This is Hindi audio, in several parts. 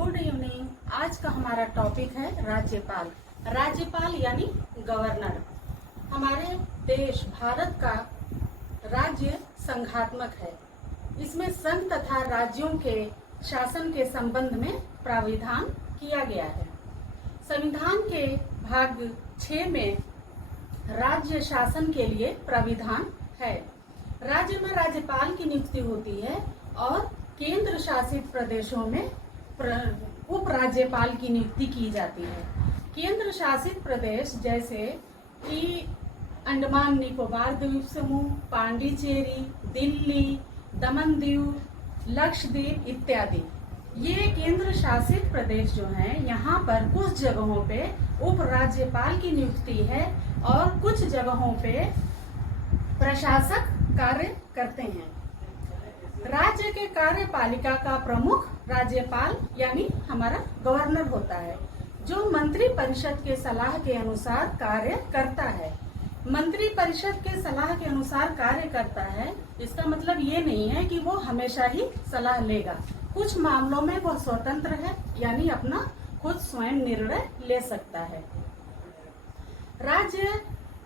Good evening. आज का हमारा टॉपिक है राज्यपाल। राज्यपाल यानी गवर्नर। हमारे देश भारत का राज्य संघात्मक है। इसमें संघ तथा राज्यों के शासन के संबंध में प्राविधान किया गया है। संविधान के भाग 6 में राज्य शासन के लिए प्राविधान है। राज्य में राज्यपाल की नियुक्ति होती है और केंद्र शासित प्रदेशों में उप राज्यपाल की नियुक्ति की जाती है। केंद्र शासित प्रदेश जैसे कि अंडमान निकोबार द्वीप समूह, पांडिचेरी, दिल्ली, दमन दीव, लक्षद्वीप इत्यादि, ये केंद्र शासित प्रदेश जो हैं, यहाँ पर कुछ जगहों पे उप राज्यपाल की नियुक्ति है और कुछ जगहों पे प्रशासक कार्य करते हैं। राज्य के कार्यपालिका का प्रमुख राज्यपाल यानी हमारा गवर्नर होता है, जो मंत्री परिषद के सलाह के अनुसार कार्य करता है। मंत्री परिषद के सलाह के अनुसार कार्य करता है, इसका मतलब ये नहीं है कि वो हमेशा ही सलाह लेगा। कुछ मामलों में वो स्वतंत्र है, यानी अपना खुद स्वयं निर्णय ले सकता है। राज्य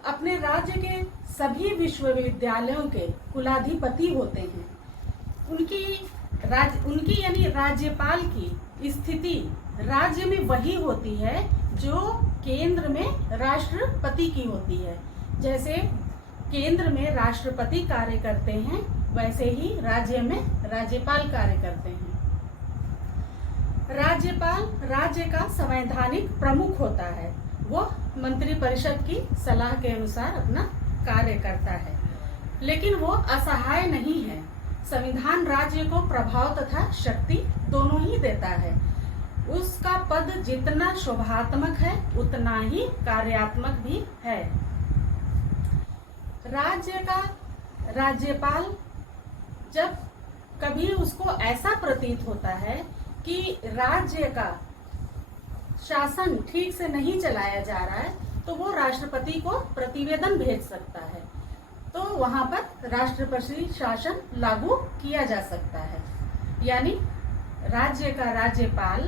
अपने राज्य के सभी विश्वविद्यालयों के कुलाधिपति होते हैं। उनकी यानी राज्यपाल की स्थिति राज्य में वही होती है जो केंद्र में राष्ट्रपति की होती है। जैसे केंद्र में राष्ट्रपति कार्य करते हैं, वैसे ही राज्य में राज्यपाल कार्य करते हैं। राज्यपाल राज्य का संवैधानिक प्रमुख होता है। वो मंत्रिपरिषद की सलाह के अनुसार अपना कार्य करता है, लेकिन वो असहाय नहीं है। संविधान राज्य को प्रभाव तथा शक्ति दोनों ही देता है। उसका पद जितना शोभात्मक है उतना ही कार्यात्मक भी है। राज्य का राज्यपाल जब कभी उसको ऐसा प्रतीत होता है कि राज्य का शासन ठीक से नहीं चलाया जा रहा है, तो वो राष्ट्रपति को प्रतिवेदन भेज सकता है, तो वहां पर राष्ट्रपति शासन लागू किया जा सकता है। यानी राज्य का राज्यपाल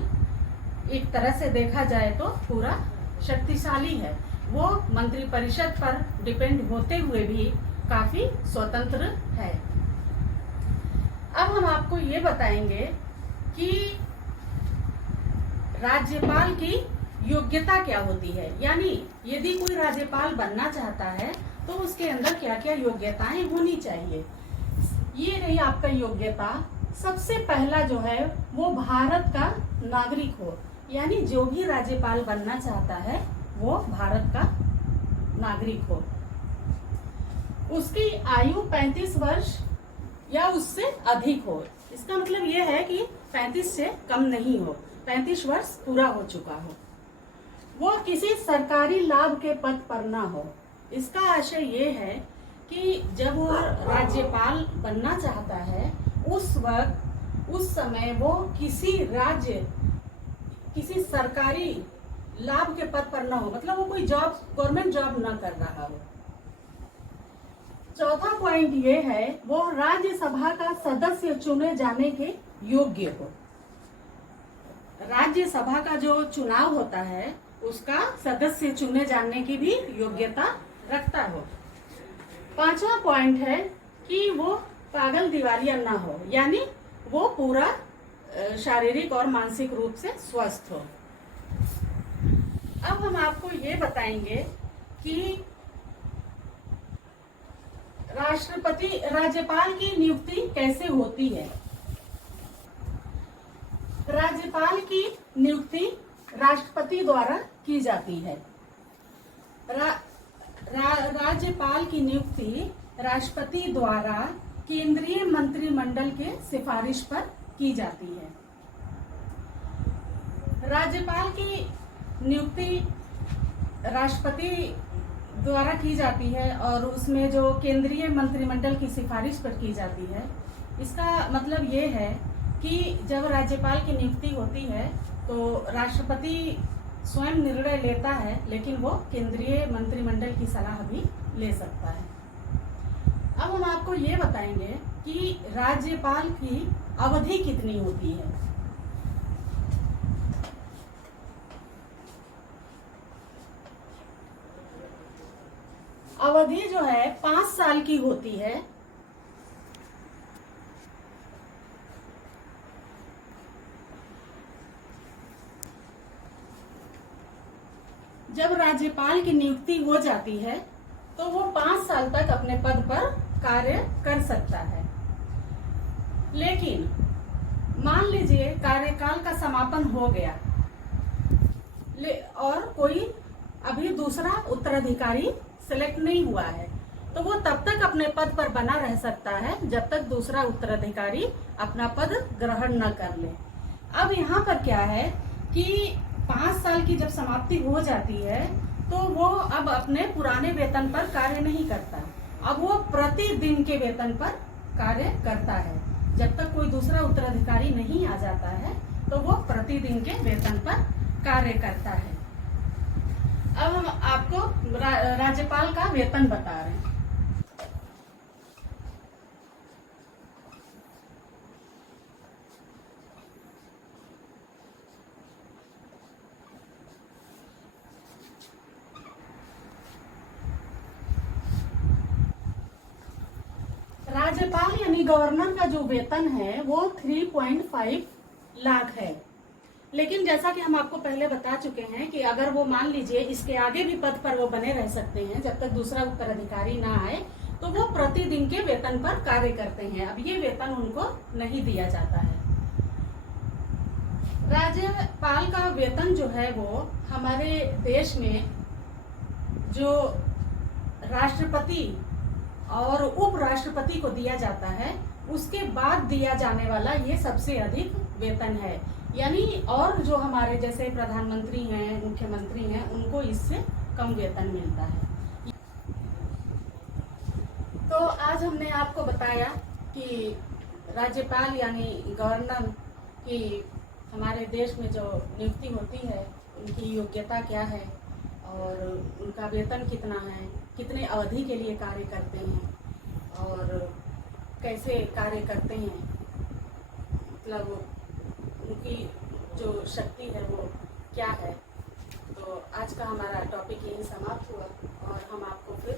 एक तरह से देखा जाए तो पूरा शक्तिशाली है। वो मंत्रिपरिषद पर डिपेंड होते हुए भी काफी स्वतंत्र है। अब हम आपको ये बताएंगे कि राज्यपाल की योग्यता क्या होती है, यानी यदि कोई राज्यपाल बनना चाहता है तो उसके अंदर क्या क्या योग्यताएं होनी चाहिए। ये रही आपका योग्यता। सबसे पहला जो है वो भारत का नागरिक हो, यानी जो भी राज्यपाल बनना चाहता है वो भारत का नागरिक हो। उसकी आयु 35 वर्ष या उससे अधिक हो। इसका मतलब ये है कि 35 से कम नहीं हो, 35 वर्ष पूरा हो चुका हो। वो किसी सरकारी लाभ के पद पर ना हो। इसका आशय ये है कि जब वो राज्यपाल बनना चाहता है उस समय वो किसी सरकारी लाभ के पद पर ना हो, मतलब वो कोई जॉब गवर्नमेंट जॉब ना कर रहा हो। चौथा पॉइंट ये है वो राज्यसभा का सदस्य चुने जाने के योग्य हो। राज्यसभा का जो चुनाव होता है उसका सदस्य चुने जाने की भी योग्यता रखता हो। पांचवा पॉइंट है कि वो पागल दिवालिया ना हो, यानी वो पूरा शारीरिक और मानसिक रूप से स्वस्थ हो। अब हम आपको ये बताएंगे कि राज्यपाल की नियुक्ति कैसे होती है। राज्यपाल की नियुक्ति राष्ट्रपति द्वारा की जाती है। राज्यपाल की नियुक्ति राष्ट्रपति द्वारा केंद्रीय मंत्रिमंडल के सिफारिश पर की जाती है। राज्यपाल की नियुक्ति राष्ट्रपति द्वारा की जाती है और उसमें जो केंद्रीय मंत्रिमंडल की सिफारिश पर की जाती है। इसका मतलब ये है कि जब राज्यपाल की नियुक्ति होती है तो राष्ट्रपति स्वयं निर्णय लेता है, लेकिन वो केंद्रीय मंत्रिमंडल की सलाह भी ले सकता है। अब हम आपको ये बताएंगे कि राज्यपाल की अवधि कितनी होती है। अवधि जो है 5 साल की होती है। जब राज्यपाल की नियुक्ति हो जाती है तो वो 5 साल तक अपने पद पर कार्य कर सकता है। लेकिन मान लीजिए कार्यकाल का समापन हो गया और कोई अभी दूसरा उत्तराधिकारी सिलेक्ट नहीं हुआ है, तो वो तब तक अपने पद पर बना रह सकता है जब तक दूसरा उत्तराधिकारी अपना पद ग्रहण न कर ले। अब यहाँ पर क्या है कि 5 साल की जब समाप्ति हो जाती है तो वो अब अपने पुराने वेतन पर कार्य नहीं करता, अब वो प्रतिदिन के वेतन पर कार्य करता है। जब तक कोई दूसरा उत्तराधिकारी नहीं आ जाता है तो वो प्रतिदिन के वेतन पर कार्य करता है। अब हम आपको राज्यपाल का वेतन बता रहे हैं। राज्यपाल यानी गवर्नर का जो वेतन है वो 3.5 लाख है। लेकिन जैसा कि हम आपको पहले बता चुके हैं कि अगर वो मान लीजिए इसके आगे भी पद पर वो बने रह सकते हैं जब तक दूसरा उत्तराधिकारी ना आए, तो वो प्रतिदिन के वेतन पर कार्य करते हैं। अब ये वेतन उनको नहीं दिया जाता है। राज्यपाल का वेतन जो है वो हमारे देश में जो राष्ट्रपति और उपराष्ट्रपति को दिया जाता है उसके बाद दिया जाने वाला ये सबसे अधिक वेतन है। यानी और जो हमारे जैसे प्रधानमंत्री हैं, मुख्यमंत्री हैं, उनको इससे कम वेतन मिलता है। तो आज हमने आपको बताया कि राज्यपाल यानी गवर्नर की हमारे देश में जो नियुक्ति होती है उनकी योग्यता क्या है और उनका वेतन कितना है, कितने अवधि के लिए कार्य करते हैं और कैसे कार्य करते हैं, मतलब उनकी जो शक्ति है वो क्या है। तो आज का हमारा टॉपिक यही समाप्त हुआ और हम आपको फिर